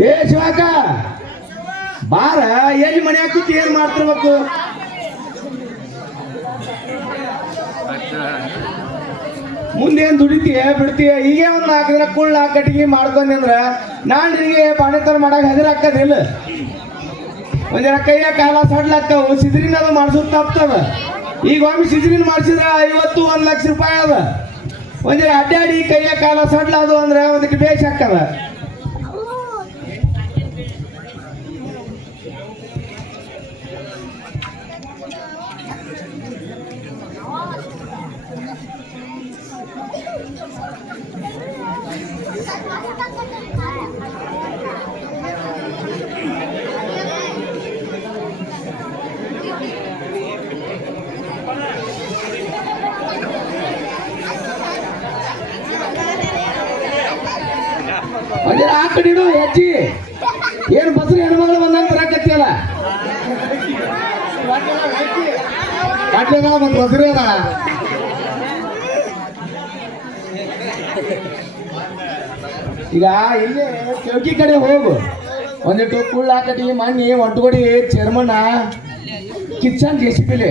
ಏ ಶಿವಾಕ, ಬಾರ, ಎಲ್ಲಿ ಮನೆ ಹಾಕಿತ್ತು ಏನ್ ಮಾಡ್ತಿರ್ಬೇಕು? ಮುಂದೇನ್ ದುಡಿತೀಯ, ಬಿಡ್ತೀಯ? ಹೀಗೆ ಒಂದ್ ನಾಲ್ಕು ದಿನ ಕುಳ್ಳ ಕಟ್ಟಿಗೆ ಮಾಡ್ಕೊಂಡಿ ಅಂದ್ರ ನಾಳೆ ನಿನಗೆ ಪಾಣಿತರ ಮಾಡಕ್ ಹದಿರ ಹಾಕದಿಲ್ಲ ಒಂದಿನ ಕೈಯ ಕಾಲ ಸಡ್ಲಾಕ್ತಾವ ಸಿದ್ರಿನ ಅದು ಮಾಡ್ಸೋದ್ ತಪ್ತದ ಈಗ ಒಮ್ಮೆ ಸಿದ್ರಿನ ಮಾಡ್ಸಿದ್ರ ಐವತ್ತು, ಒಂದ್ ಲಕ್ಷ ರೂಪಾಯಿ ಅದ. ಒಂದಿನ ಅಡ್ಡಾಡಿ ಕೈಯ ಕಾಲ ಸಡ್ಲಾದು ಅಂದ್ರೆ ಒಂದಿಟ್ಟು ಬೇಷ್ ಹಾಕದ ಒಂದ್ ಜನ ಆ ಅಜ್ಜಿ. ಏನ್ ಬಸ್ರಿ ಹೆಣ್ಮಗಳು ಬಂದಂಗ ತರಕತ್ತಿಯಲ್ಲ? ಕಾಟ್ಲೇದ ಮತ್ ಬಸ್ರಿ ಅದ ಈಗ ಇಲ್ಲಿ ಚೌಕಿ ಕಡೆ ಹೋಗು. ಒಂದಿಟ್ಟು ಕುಳ್ಳ ಹಾಕಟಿ, ಮಣ್ಣಿ ಒಟ್ಟುಗಡಿ ಚೇರ್ಮಣ್ಣ, ಕಿಚ್ಚನ್ ಜೆಸಿಬಿಲಿ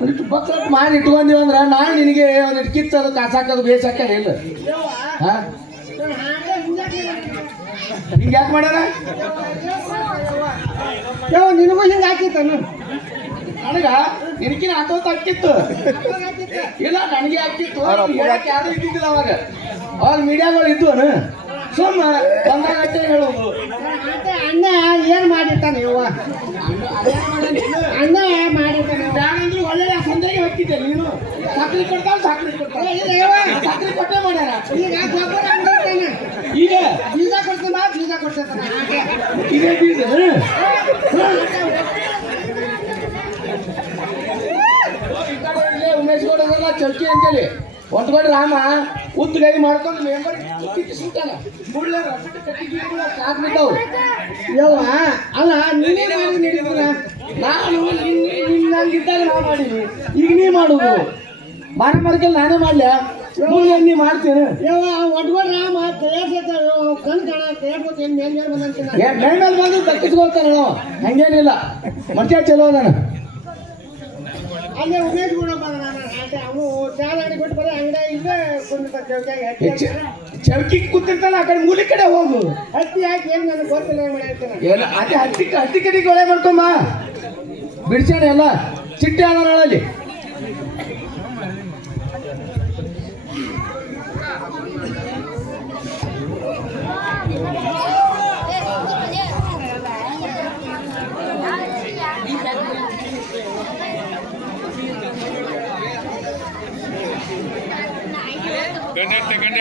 ಒಂದಿಟ್ಟು ಬಕ್ರಟ್ ಮಾಡಿ ಇಟ್ಕೊಂಡಿವ ಅಂದ್ರೆ ನಾನು ನಿನಗೆ ಒಂದಿಟ್ಟು ಕಿತ್ತದು ಕಾಸಾಕದು ಬೇಸಾಕದ ಇಲ್ಲ. ಹಾ? ಹಿಂಗೆ ಯಾಕೆ ಮಾಡ್ಯಾರ? ಯಾವ ನಿನಗೂ ಹಿಂಗೆ ಹಾಕಿತ್ತಾನು ನನಗ ನಿನಕಿನ ಹಾಕೋತ ಹಾಕಿತ್ತು ಇಲ್ಲ ನನಗೆ ಹಾಕಿತ್ತು ಹೇಳಕ್ ಯಾರು ಇದ್ದಿದ್ದಿಲ್ಲ ಅವಾಗ. ಅವಾಗ ಮೀಡಿಯಾಗಳು ಇದ್ವನು ಸುಮ್ಮ ಬಂದಾಗ ಅಷ್ಟೇ ಹೇಳೋದು ಅಣ್ಣ ಏನು ಮಾಡಿರ್ತಾನೆ ಇವ ಅಣ್ಣ ಮಾಡಿರ್ತಾನೆ. ನಾನಂದ್ರು ಒಳ್ಳೆ ಸಂದೇಹ ಹಾಕಿದ್ದೆ ನೀನು. ಸಕ್ರಿ ಕೊಡ್ತಾವ ಸಕ್ರಿ ಕೊಡ್ತಾವ. ಸಕ್ರಿ ಕೊಟ್ಟೆ ಮಾಡ್ಯಾರ. ಈಗ ಗೊಬ್ಬರ ಈಗ? ಬೀಜ ಕೊಡ್ತಿರ್ತಾನೆ ಹಾಗೆ. ಇದೇ ಬೀಜ ಈ ಕಡೆ ಇಲ್ಲೇ ಉಮೇಶ್ ಗೌಡದಲ್ಲ ಚೌಕಿ ಒಟ್ಕೊಂಡು ರಾಮ ಉತ್ತು ಗೈ ಮಾಡ್ಕೊಂಡು ಮೆಂಬರ್ ಸುತ್ತಾನ ಮುಳ್ಳ ಯವ್ವ ಅಲ್ಲ ನೀನೇ ಮಾಡಿ ನಡೀತೀರ ನಾನು ನಿನ್ನಂಗಿದ್ದಾಗ ನಾ ಮಾಡಿದ್ವಿ ಈಗ ನೀ ಮಾಡುದು ಮಾರ ಮಾಡ್ಕಲ್ ನಾನೇ ಮಾಡ್ಲ. ನೀ ಮಾಡ್ತೀನಿ. ಯವ್ವ ರಾಮ ತಯಾರ್ಸಿರ್ತಾವೆ ಕಣ್ ಕಾಣ ಕಣ ಮೇಲ್ ಬಂದು ದಕ್ಕಿಸ್ಕೊಳ್ತಾನೆ ನಾವು ಹಂಗೇನಿಲ್ಲ. ಮತ್ತೆ ಚಲೋ ನಾನು ಅಲ್ಲೇ ಉಮೇಶ್ ಕೂಡ ಬಂದ ನಾನು ಚೌಕಿ ಕೂತಿರ್ತಾನ ಆ ಕಡೆ ಮೂಲಿ ಕಡೆ ಹೋಗು. ಹತ್ತಿ ಹಾಕಿ ಏನು ನನಗೆ ಗೊತ್ತಿಲ್ಲ ಎಲ್ಲ ಅದೇ ಹತ್ತಿ ಹತ್ತಿ ಕಡೆಗೆ ಒಳ್ಳೆ ಮಾಡ್ಕೊಂಬ ಬಿಡ್ಸೋಣ ಎಲ್ಲ. ಚಿಟ್ಟೆ ಅದ ನಾಳಲ್ಲಿ.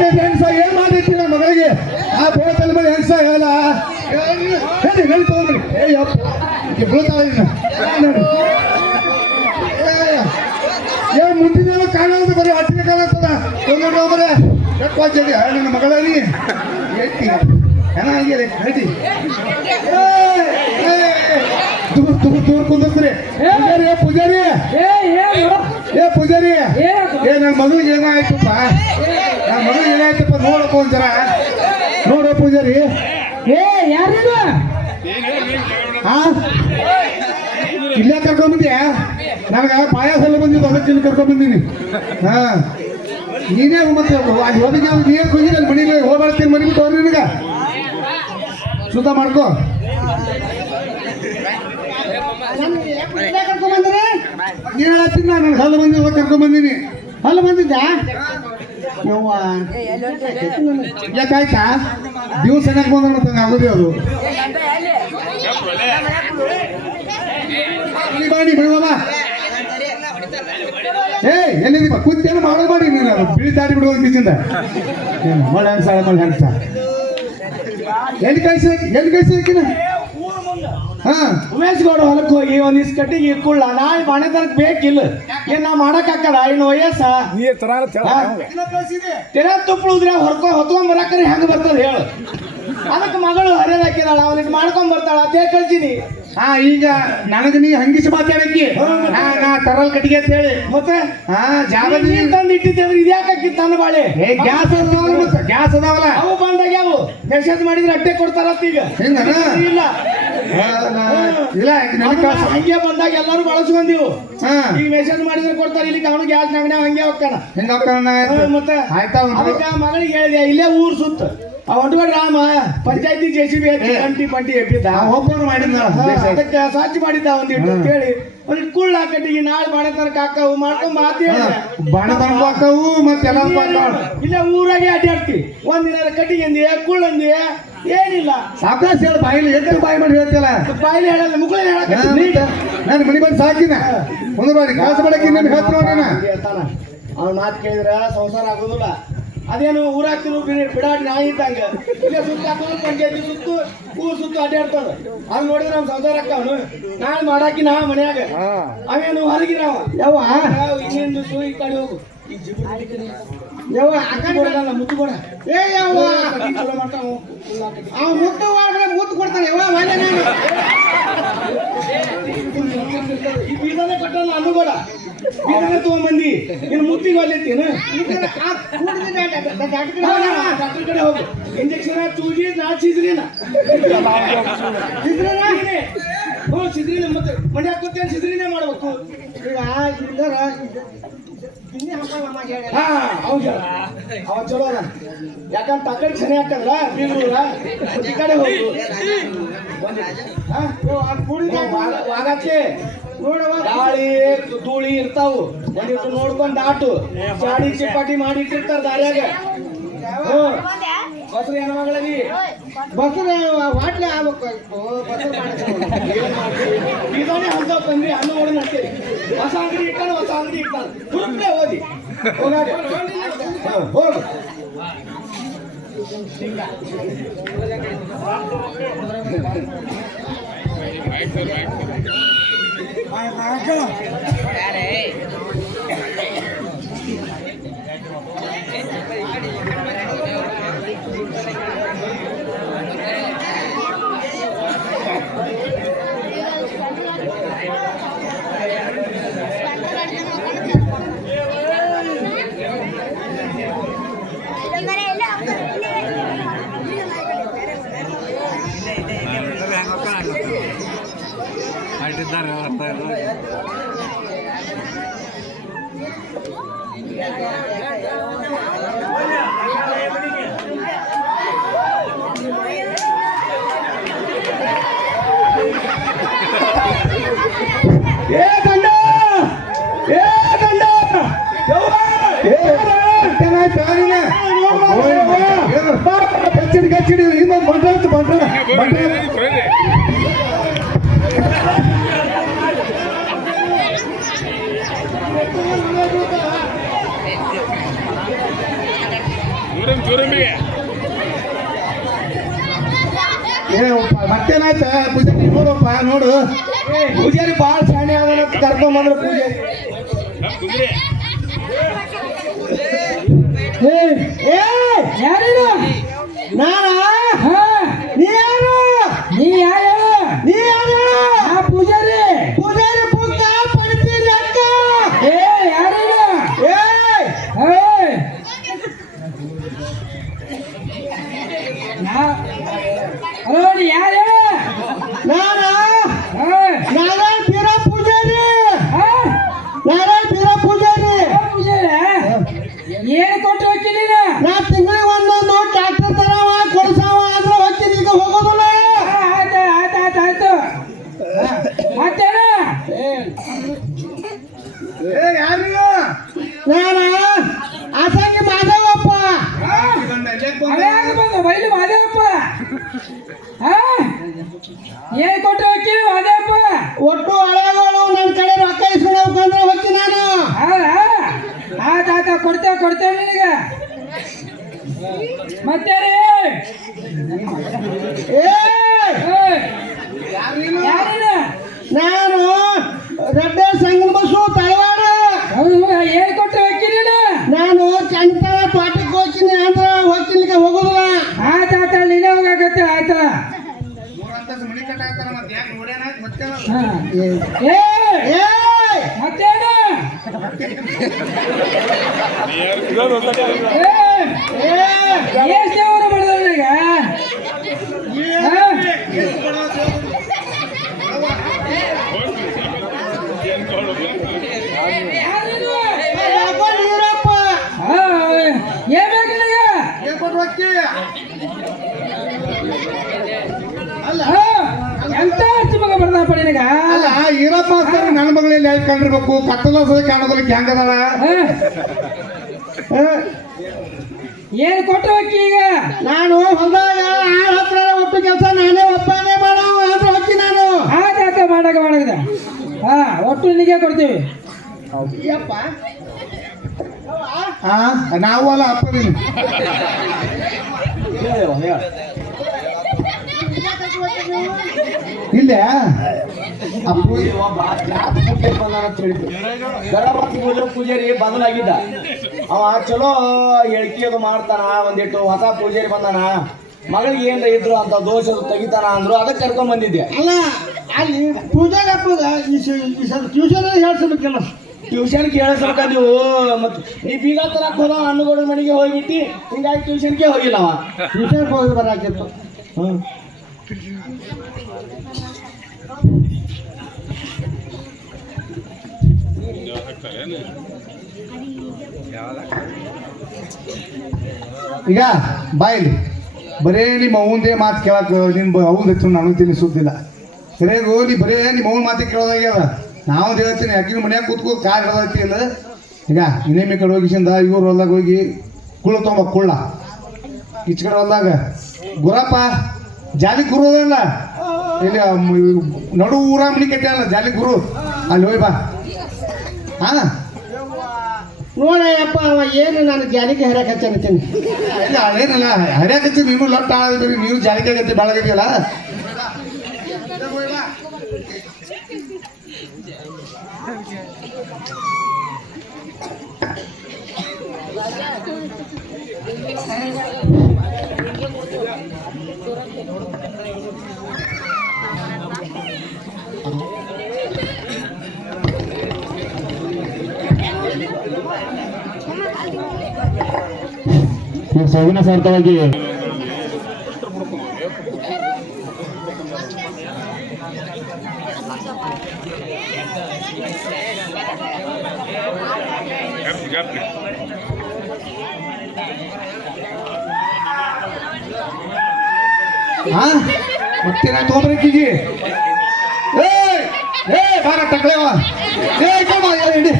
ಏನ್ ಮಾಡಿರ್ತೀರ ಮಗಳಿಗೆ? ಆ ಫೋಟೋದಲ್ಲಿ ಮೇಲೆ ಹೆಂಗ್ಸ ಹೇಳ ಹೇಳಿ ಹೇಳಿ ತಗೊಂಡ್ರಿ. ಏ ಯಪ್ಪ. ಬೀಳ್ತಾಳೆ. ಏ, ಮುಂದಿನ ಕಾಣೋದು ಬರೀ ಹಟ್ಟಿನ ಕಾಣತ್ತದ ಒಂದೊಂದು ಹೋಗ್ರೆ ಯಾಕೆ ನನ್ನ ಮಗಳಲ್ಲಿ ಎತ್ತಿ. ಚೆನ್ನಾಗಿದೆ ಹೇಳಿ ದೂರ ದೂರ ದೂರ ಕುಂದಿಸ್ರಿ ಪೂಜಾರಿ ಏ ಪೂಜಾರಿ. ಏ ಪೂಜಾರಿ. ಏ ನನ್ನ ಮಗಳಿಗೆ ಏನಾಯ್ತಪ್ಪ? ಮಗಳಿಗೆ ಏನಾಯ್ತಪ್ಪ ನೋಡಪ್ಪ ಒಂಥರ. ನೋಡು ಪೂಜಾರಿ. ಏ, ಯಾರಿದು? ಹಾ ಇಲ್ಲೇ ಕರ್ಕೊಂಡ್ಬಂದ್ಯಾ? ನನಗೆ ಪಾಯಸ ಎಲ್ಲ ಬಂದಿದ್ದು ಅದಕ್ಕೆ ಇಲ್ಲಿ ಕರ್ಕೊಂಡ್ಬಂದೀನಿ. ಹಾ. ನೀನೇ ಮತ್ತೆ ಅಲ್ಲಿ ಹೋದಿಗೆ ಅವ್ನು ನೀರು ಬಂದಿಲ್ಲ ಅಲ್ಲಿ ಮನೇಲಿ ಹೋಗ್ಬಾರ್ತೀನಿ ಮನೆ ಬಿಟ್ಟು ಹೋಗ್ರಿ ನಿನಗ. ಶುದ್ಧ ಮಾಡ್ಕೋ. ನನ್ನ ಕರ್ಕೊಂಬಂದ್ರಿ ನೀನು ಹೇಳತ್ತೀನಿ, ನಾನು ಹಲ್ಲು ಬಂದಿ ಹೋಗಿ ಕರ್ಕೊಂಡ್ಬಂದೀನಿ. ಹಲ್ಲು ಬಂದಿದ್ದ ಯಾಕಾಯ್ತಾ ದಿವಸ ಸಣ್ಣಕ್ಕೆ ಬಂದ ಆಗೋದೇ ಅದು ಬಿಡುವ ಏ ಎಲ್ಲಿದ್ದೀಪ ಮಾಡೋ ಮಾಡಿ ನೀನು ಬಿಳಿ ತಾಡಿ ಬಿಡುವ ಕಿಚಿಂದ ಮಳೆ ಅನ್ಸಾಳ ಮಳೆ ಅನ್ಸ ಎಲ್ಲಿ ಕಳ್ಸಿ ಎಲ್ಲಿ ಕಳ್ಸಿ ಹಾಕಿನ ಉಮೇಶ್ ಗೌಡ ಹೊಲಕ್ಕೆ ಹೋಗಿ ಒಂದಿಷ್ಟು ಕಟ್ಟಿಗೆ ಇಟ್ಕೊಳ್ಳ ನಾಳೆ ತರಕ್ ಬೇಕಿಲ್ಲ. ಏನ್ ನಾ ಮಾಡಕ್ ಹಾಕಲ್ಲ ಇನ್ನು ವಯಸ್ಸ. ತಿರ ತುಪ್ಪಳುದ್ರೆ ಹೊರ್ಕೊ ಹೊತ್ಕೊಂಡ್ ಬರಾಕರಿ ಹೆಂಗ್ ಬರ್ತದ ಹೇಳು. ಅದಕ್ಕೆ ಮಗಳು ಹರಿಯದಾಕಿದಾಳ ಅವನಿಗೆ ಮಾಡ್ಕೊಂಡ್ ಬರ್ತಾಳ ಅದೇ ಕಳ್ಸಿನಿ. ಹಾ ಈಗ ನನಗೆ ನೀ ಹಂಗಿಸಿ ಮಾತಾಡಕ್ಕೆ. ನಾ ತರಲ್ ಕಟ್ಟಿಗೆ ಅಂತ ಹೇಳಿ. ಮತ್ತೆ? ಹಾ ಜಾಗ ನೀನ್ ತಂದು ಇಟ್ಟಿದ್ದೆ ಅಂದ್ರೆ ಇದ್ಯಾಕೆ ನನ್ನ ಬಾಳೆ? ಏ ಗ್ಯಾಸ್ ಅದಾವಲ್ಲ ಮತ್ತೆ? ಗ್ಯಾಸ್ ಅದಾವಲ್ಲ? ಅವು ಬಂದಾಗ ಅವು. ಮೆಸೇಜ್ ಮಾಡಿದ್ರೆ ಅಟ್ಟೆ ಕೊಡ್ತಾರತ್ತ ಈಗ. ಹೆಂಗನ? ಇಲ್ಲ. ಇಲ್ಲ ಹಂಗೆ ಬಂದಾಗ ಎಲ್ಲಾರು ಬಳಸ್ಕೊಂಡಿವು ಹಾ. ಈಗ ಮೆಸೇಜ್ ಮಾಡಿದ್ರೆ ಕೊಡ್ತಾರೆ ಇಲ್ಲಿ ಅವನು ಗ್ಯಾಸ್ ನಂಗನೆ ಹಂಗೆ ಹೋಗ್ತಾನ. ಹಿಂಗ ಹೋಗ್ತಾನ ಮತ್ತೆ? ಆಯ್ತಾ ಅದಕ್ಕೆ ಮಗಳಿಗೆ ಹೇಳಿದೆ ಇಲ್ಲೇ ಊರ್ ಸುತ್ತ. ಅವ ಹೊಂಟ್ಬಿಡ್ರಿ ರಾಮ. ಪಂಚಾಯತಿ ಜೆ ಸಿ ಬಿ. ಕಂಟಿ ಪಂಟಿ ಎಬ್ಬಿದ್ದ. ಒಬ್ಬರು ಮಾಡಿದ್ನ? ಹಾ, ಅದಕ್ಕೆ ಸ್ವಚ್ಛ ಮಾಡಿದ್ದ ಒಂದಿಟ್ಟು. ಕೇಳಿ. ಒಂದಿಟ್ಟು ಕುಳ್ಳ ಕಟ್ಟಿಗೆ ನಾಳೆ ಬಾಳೆ ತನಕ ಹಾಕವು ಮಾಡ್ಕೊಂಡ್ ಮಾತಿ ಬಾಣ ತನಕ ಹಾಕವು ಮತ್ತೆ ಎಲ್ಲ ಇಲ್ಲ ಊರಾಗೆ ಅಡ್ಡಾಡ್ತಿ ಒಂದಿನ ಕಟ್ಟಿಗೆ ಅಂದಿ ಕುಳ್ಳ ಅಂದಿವೆ ಏನಿಲ್ಲ. ಸಾಕಾಸ್ ಹೇಳ ಬಾಯಿಲಿ ಎದ್ದು ಬಾಯಿ ಮಾಡಿ ಹೇಳ್ತಿಲ್ಲ ಬಾಯಿಲಿ ಹೇಳಲ್ಲ ಮುಗುಳಿ ಹೇಳಕ್ಕೆ ನಾನು ಮನೆ ಬಂದು ಸಾಕಿನ ಒಂದು ಬಾರಿ ಕೆಲಸ ಮಾಡಕ್ಕೆ ನಿಮ್ಗೆ ಹೇಳ್ತಾನ ಅವ್ನ ಮಾತು ಕೇಳಿದ್ರೆ ಸಂಸಾರ ಆಗೋದಿಲ್ಲ. ಅದೇನು ಊರಾಗ್ತಿರು ಬಿಡಾಡಿ ನಾಯಿ ಇದ್ದಂಗ ಇಲ್ಲೇ ಸುತ್ತ ಹಾಕೋದು ಪಂಚಾಯತಿ ಸುತ್ತು ಹೂ ಸುತ್ತು ಅಡ್ಡಾಡ್ತದ. ಹಂಗ ನೋಡಿದ್ರೆ ನಮ್ ಸಂಸಾರ ಅವನು. ನಾಳೆ ಮಾಡಾಕಿ ನಾ ಮನ್ಯಾಗ. ಅವೇನು ಹೊರಗಿನವ ಯಾವ ಇನ್ನೊಂದು ಸೂ ಈ ಕಡೆ ಹೋಗು. ಯಾವ ಅಕ್ಕ ಮುತ್ತು ಕೊಡ ಏ ಯಾವ ಚಲೋ ಮಾಡ್ತಾವ ಅವ ಮುತ್ತು ಮುತ್ತು ಕೊಡ್ತಾನೆ. ಯವ್ವ ಒಳ್ಳೆ ನಾನು ಕಟ್ಟಲ್ಲ ಅನ್ನು ಬೀಜನೇ ತಗೊಂಬಂದಿ. ಇನ್ನು ಮುತ್ತಿಗೆ ಒಲ್ಲೆತ್ತೇನು ಡಾಕ್ಟರ್ ಕಡೆ ಹೋಗು. ಇಂಜೆಕ್ಷನ್ ತೂಗಿ ನಾ ಚಿದ್ರಿನ ಚಿದ್ರಿನ ಹ್ಞೂ ಚಿದ್ರಿನ ಮತ್ತೆ ಮಂಡಿ ಹಾಕೋತೇನೆ ಚಿದ್ರಿನೇ ಮಾಡ್ಬೇಕು. ಈಗ ಇಲ್ದಾರ ಹಾ ಹೌದು. ಅವ ಚಲೋ ಅದ ಯಾಕಂತ ಆ ಕಡೆ ಸನಿ ಹಾಕದ್ರ ಬೀಗ್ರೂರ ಈ ಕಡೆ ಹೋಗು. ವಾಗಕ್ಕೆ ಗಾಳಿ ಧೂಳಿ ಇರ್ತಾವು. ಒಂದಿಟ್ಟು ನೋಡ್ಕೊಂಡ್ ಆಟು. ಚಾಡಿ ಚಿಪ್ಪಾಟಿ ಮಾಡಿ ಇಟ್ಟಿರ್ತಾರ ದಾರ್ಯಾಗ ಹ್ಮ್ ಬಸ್ರು ಹೆಣ್ಣು ಮಗಳಲ್ಲಿ ಬಸ್ರು ವಾಟ್ಲೆ ಆಗ್ಬೇಕು ಬಸ್ರು ಇದಾನೆ ಹಂತ ಬಂದ್ರಿ ಹಣ್ಣು ನೋಡಿ ನಡ್ತೀರಿ ಹೊಸ ಅಂಗಡಿ ಇಟ್ಟಾನ ಹೊಸ ಅಂಗಡಿ ಇಟ್ಟಾನ ಹುಡುಕ್ರೆ ಓದಿ ಹೋಗಾಕ ಹಾ, ಹೋಗು ಬಂಟ ಅಂತ ಬಂಟ ಬಂಟ ಜುರುಮ್ ಜುರುಮಿಗೆ ಏನಪ್ಪ ಮತ್ತೇನಾಯ್ತ ಪೂಜಾರಿ ನೋಡಪ್ಪ ನೋಡು ಪೂಜಾರಿ ಬಾಳ ಶಾಣೆ ಅದನ್ನ ಕರ್ಕೊಂಬಂದ್ರು ಪೂಜಾರಿ ನಮ್ಮ ಕುದುರೆ ಏ ಯಾರೇನು ನಾನ ಯಾರೇ ನಾನು? ನಾರಾಯಣ ಪೀರ ಪೂಜಾರಿ. ನಾರಾಯಣ ಪೀರ ಪೂಜಾರಿ. ಪೂಜಾರಿ? ಏನು ಕೊಟ್ಟು ಹೋಗ್ತೀನಿ ನಾ ತಿಂಗಳಿಗೆ ಒಂದೊಂದು ಟ್ರ್ಯಾಕ್ಟರ್ ತರವ ಕೊಡ್ಸಾವ ಆದ್ರೆ ಹೋಗ್ತೀನಿ ಈಗ ಹೋಗೋದಿಲ್ಲ. ಆಯ್ತು ಆಯ್ತು ಆಯ್ತು ಆಯ್ತು. ಮತ್ತೇನ? ಯಾರಿಗೂ? ನಾನು? ಆಸಂಗಿ ಮಾಧವಪ್ಪ. ಅದೇ? ಬೈಲಿ ಮಾದೇವಪ್ಪ ಏನ್ ಕೊಟ್ಟು ಹೋಗಿ ಮಾದೇವಪ್ಪ ಒಟ್ಟು ಹಳೆಗಳು ನನ್ನ ಕಡೆ ರೊಕ್ಕ ಇಸ್ಕೊಂಡ್ರೆ ಹೋಗ್ತೀನಿ ನಾನು. ಆತ ಆತ ಕೊಡ್ತೇವೆ ಕೊಡ್ತೇವೆ ನಿನಗ. ಮತ್ತೆ ರೀ? ನಾನು ರಡ್ಡ ಸಂಘ ಬಸ್ಸು ತಳವಾಡ ಏನ್ ಕೊಟ್ಟು ಹೋಗ್ತೀನಿ ನಾನು? ಚಂದ ತೋಟಕ್ಕೆ ಹೋಗ್ತೀನಿ ಅಂತ ಮತ್ತೇನು ಏನ್ ನಿನಗೆ? ಏನ್ ಕೊಟ್ಟು ಹೋಗ್ತಿ ಹಾ, ಎಂತ ನಿನಗ? ಅಲ್ಲ ಈರಪ್ಪ ಮಾಸ್ತರ್ ನನ್ನ ಮಗಳಲ್ಲಿ ಯಾಕೆ ಕಂಡಿರ್ಬೇಕು? ಕತ್ತಲ ಕಾಣೋದಕ್ಕೆ ಹೆಂಗದಾಳ ಏನ್ ಕೊಟ್ರು ಅಕ್ಕಿ ಈಗ? ನಾನು ಹೊಲದಾಗ ಆಳ್ ಹತ್ರ ಒಟ್ಟು ಕೆಲಸ ನಾನೇ ಒಬ್ಬನೇ ಮಾಡೋ ಅಂದ್ರೆ ಹೋಗ್ತೀನಿ ನಾನು. ಆತಾತ ಮಾಡಾಕ ಮಾಡಾಕದ ಹಾ ಒಟ್ಟು ನಿನಗೆ ಕೊಡ್ತೀವಿ. ಅಪ್ಪ ಹಾ ನಾವು ಅಲ್ಲ ಅಪ್ಪದೀನಿ ಇಲ್ಲ? ಅಪ್ಪು ಪೂಜಾರಿ ಬದಲಾಗಿದ್ದ. ಅವ ಚಲೋ ಹೇಳಿಕೆ ಅದು ಮಾಡ್ತಾನ ಒಂದಿಟ್ಟು ಹೊಸ ಪೂಜಾರಿ ಬಂದಾನ. ಮಗಳಿಗೆ ಏನ್ರ ಇದ್ರು ಅಂತ ದೋಷ ಅದು ತೆಗಿತಾನ ಅಂದ್ರು ಅದಕ್ಕೆ ಕರ್ಕೊಂಡ್ ಬಂದಿದ್ದೆ. ಅಲ್ಲ ಅಲ್ಲಿ ಹಾಕೋದ ಈ ಟ್ಯೂಷನ್ ಹೇಳ್ಸಬೇಕಲ್ಲ? ಟ್ಯೂಷನ್ ಕೇಳಿಸ್ಬೇಕ ನೀವು ಮತ್ತೆ ನೀ ಬೀಗ ತರಕ್ ಹೋದ ಹಣ್ಣುಗಳ ಮನೆಗೆ ಹೋಗ್ಬಿಟ್ಟು ಹಿಂಗಾಗಿ ಟ್ಯೂಷನ್ಗೆ ಹೋಗಿಲ್ಲ ಅವ ಟ್ಯೂಷನ್ ಹೋಗಿ ಬರಾಕಿತ್ತು ಹ್ಮ್. ಈಗ ಬಾಯಿಲಿ ಬರೇ ನಿಮ್ಮ ಅವಂದೇ ಮಾತು ಕೇಳಕ್ ನಿನ್ ಅವ್ನ ಹೆಚ್ಚು ನಾನು ತಿಳಿಸುತ್ತಿಲ್ಲ ಸರಿಯಾಗಿ ನೀ ಬರೇ ನಿಮ್ಮ ಅವ್ನ ಮಾತು ಕೇಳೋದಾಗ್ಯದ ನಾವು ಹೇಳ್ತೀನಿ ಯಾಕಿನ ಮನ್ಯಾಗ ಕೂತ್ಕೋ ಕಾರ್ ಹಿಡ್ದೈತಿ ಇಲ್ಲ ಈಗ ಇನ್ನೇಮಿ ಕಡೆ ಹೋಗಿಸಿಂದ ಇವ್ರ ಹೊಲ್ದಾಗ ಹೋಗಿ ಕುಳ್ಳ ತೊಂಬ ಕುಳ್ಳ. ಈಚ ಕಡೆ ಹೊಲ್ದಾಗ, ಗುರಪ್ಪ. ಜಾಲಿ ಗುರು ಅದಲ್ಲ? ಇಲ್ಲಿ ನಡು ಊರ ಮನಿ ಕಟ್ಟ್ಯಾನ ಜಾಲಿ ಗುರು. ಅಲ್ಲಿ ಹೋಯ್ ಬಾ. ಹಾ ನೋಡಯ್ಯಪ್ಪ ಅವ ಏನು ನಾನು ಜಾಲಿಗೆ ಹರ್ಯಾಕ ಹಚ್ಚಂತೀನಿ ಇಲ್ಲ ಏನಲ್ಲ ಹಚ್ಚಿ ನೀನು ಲಟ್ ಆಳಿದ್ರಿ ನೀವು ಜಾಲಿಕಾಗತ್ತಿ ಬೆಳಗಿದೆಯಲ್ಲ Pues alguna falta aquí. ಹಾ? ಮತ್ತೇನ ನಾ ತೊಗೊಂಡ್ರಕ್ಕಿಗಿ ಏ ಏ ಬಾರ ಟಕ್ಳೆವ ಏ ಕೊಡ ಹಿಡಿ.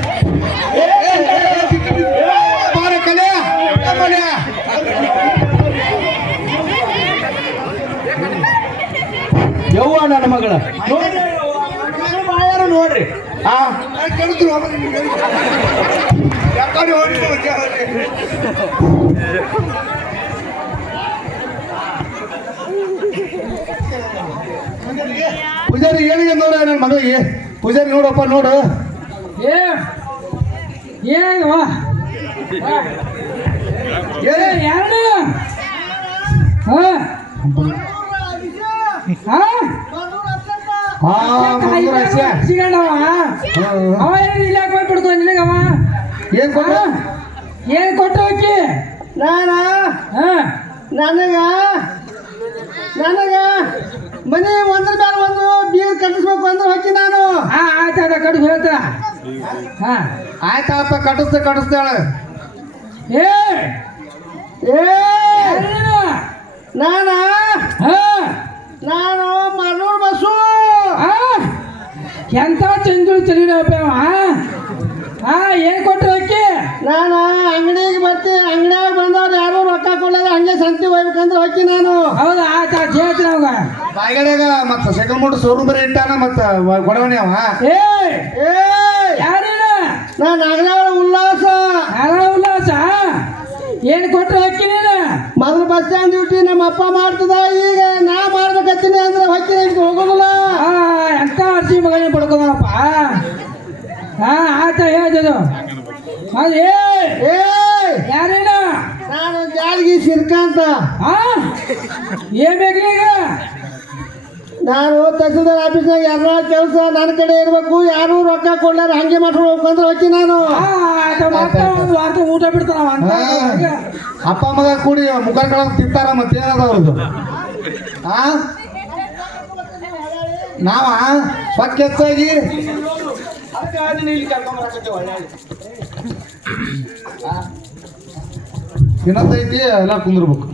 ಏ, ಬಾರ ಕಲೆ ಯವ್ವ ನನ್ನ ಮಗಳ. ಬಾಯಾರ ನೋಡ್ರಿ. ಹಾ ಕೆಡುದ್ರು ಯಾಕಡೆ ಪೂಜಾರಿ ಏನಿಗೆ ನೋಡ ನನ್ನ ಮಗಳಿಗೆ. ಪೂಜಾರಿ ನೋಡಪ್ಪ ನೋಡು. ಏ ಏನವ ಯಾರು ಅವ ಏನು ಇಲ್ಲ ನಿನಗವ? ಏನ್ ಕೊಟ್ಟ? ಏನ್ ಕೊಟ್ಟು ಹೋಗಿ ನಾನ? ಹಾ? ನನಗ? ನನಗ? ಮನೆ ಒಂದ್ರ ಮೇಲೆ ಒಂದು ಬೀರ್ ಕಟ್ಟಿಸ್ಬೇಕು ಅಂದ್ರೆ ಹಾಕಿ ನಾನು. ಹಾ ಆಯ್ತು ಅದ ಕಡ್ದು ಹೇಳ್ತಾರ ಹಾ. ಆಯ್ತಪ್ಪ ಕಟ್ಟಿಸ್ದೆ ಕಟ್ಟಿಸ್ದಾಳ ಏ! ಏ! ನೀನು? ನಾನ ನಾನು ಮನೂರ್ ಬಸ್ಸು ಎಂತ ಚಂದ್ರು ಚಲಿನಪ್ಪ ಅವ ಹಾ ಏನ್ ಕೊಟ್ಟರೆ ನಾನು ಅಂಗಡಿಗೆ ಬರ್ತೀನಿ ಅಂಗಡಿಯಾಗ ಬಂದವ್ರು ಯಾರು ರೊಕ್ಕ ಕೊಡಲ್ಲ ಹಂಗೆ ಸಂತಿ ಹೋಗ್ಬೇಕಂದ್ರೆ ಹೋಗಿ ನಾನು. ಹೌದಾ? ಆಯ್ತು ಆಯ್ತು ಹೇಳ್ತೀನಿ ಅವಾಗ? ಬಾಯಿಗಡೆಗ ಮತ್ತ ಸೆಕೆಂಡ್ ಮೋಟರ್ ಶೋರೂಮ್ ಬರೀ ಇಟ್ಟಾನ ಮತ್ತ ಗೊಡವಣಿ ಅವ? ಏ ಏ ಯಾರೇನ? ಅಗಲಾಳ ಉಲ್ಲಾಸ. ಉಲ್ಲಾಸ? ಏನು ಕೊಟ್ರೆ ಹೊಕ್ಕಿ ನೀನು? ಮೊದಲು ಬಸ್ ಸ್ಟ್ಯಾಂಡ್ ಡ್ಯೂಟಿ ನಮ್ಮ ಅಪ್ಪ ಮಾಡ್ತದ ಈಗ ನಾ ಮಾಡ್ಬೇಕತ್ತೀನಿ ಅಂದ್ರೆ ಹೊಕ್ಕಿ ಹೋಗೋದಿಲ್ಲ. ಎಂತ ಅರ್ಜಿ ಮಗನೇ ಪಡ್ಕೊಂಡಪ್ಪ ಹಾ ಆತ ಹೇಳ್ತದ ಯಾರೇನು? ನಾನು ಜಾಲ್ಗಿ ಸಿರ್ಕಾಂತ ಹಾ ಏನ್ ಬೇಕು ಈಗ? ನಾನು ತಹಸೀಲ್ದಾರ್ ಆಫೀಸ್ನಾಗ ಎಲ್ಲ ಕೆಲಸ ನನ್ನ ಕಡೆ ಇರಬೇಕು ಯಾರು ರೊಕ್ಕ ಕೊಡ್ಲಾರ ಹಂಗೆ ಮಾಡ್ಕೊಂಡು ಅಂದ್ರೆ ಹೊಕ್ಕಿ ನಾನು. ಆ, ಆತ ಒಂದು ವಾರ ಊಟ ಬಿಡ್ತಾನ ಅಂತ. ಅಪ್ಪ ಮಗ ಕೂಡಿ ಮುಖ ತಿಂತಾರ ಮತ್ತೆ ಅವ್ರದ್ದು ಆ? ನಾವ? ಸ್ವಚ್ಛ ಹೆಚ್ಚಾಗಿ ಅದಕ್ಕೆ ನೀನು ಇಲ್ಲಿ ಕರ್ಕೊಂಬರಕತ್ತೆ ಒಳ್ಳೆ ತಿನ್ನತೈತಿ ಎಲ್ಲ ಕುಂದಿರ್ಬೇಕು